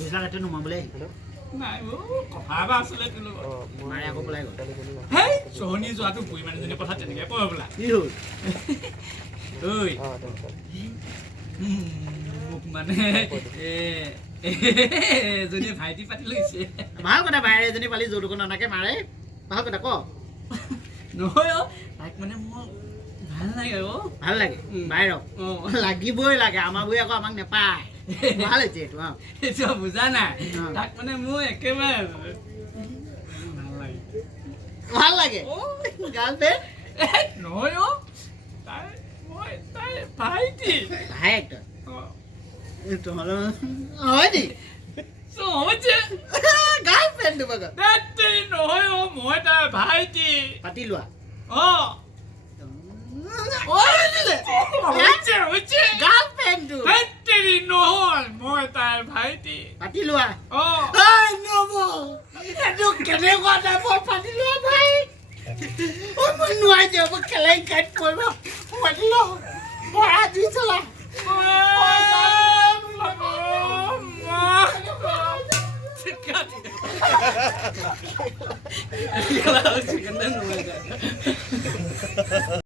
Bisa kata nomor boleh. Nah, apa asal itu lo? Mari aku boleh kok. Hei, Sony suatu bui mana jadi pasal jadi apa pula? Iyo. Oi. Mana? Jadi ভাইটি পাতি লৈছে ভাল কথা বাইরে এজনী পালি জোৰকো নানাকে মাৰে ভাল কথা ক নহয় তাক মানে মোৰ ভাল লাগে ভাল লাগে বাইৰক লাগিবই লাগে আমাৰ বুই আকৌ আমাক নেপায় ভাল হৈছে এইটো এইটো বুজা নাই তাক মানে মোৰ একেবাৰে ভাল লাগে গাৰ্লফ্ৰেণ্ড নহয় তাই ভাইটি ভাইক তোমাৰ হয় নি হচ্ছে গাৰ্লফ্ৰেন্ড তোমাকে নহয় মই তাই ভাইটি পাতি লোৱা গাৰ্লফ্ৰেন্ড নহয় মই তাই ভাইটি পাতি লোৱা নব এইটো কেনেকুৱা টাইপৰ পাতি লোৱা ভাই মই নোৱাৰি যাব খেলাই কাট পৰিব পাতি ল মই আজি চলা Kalau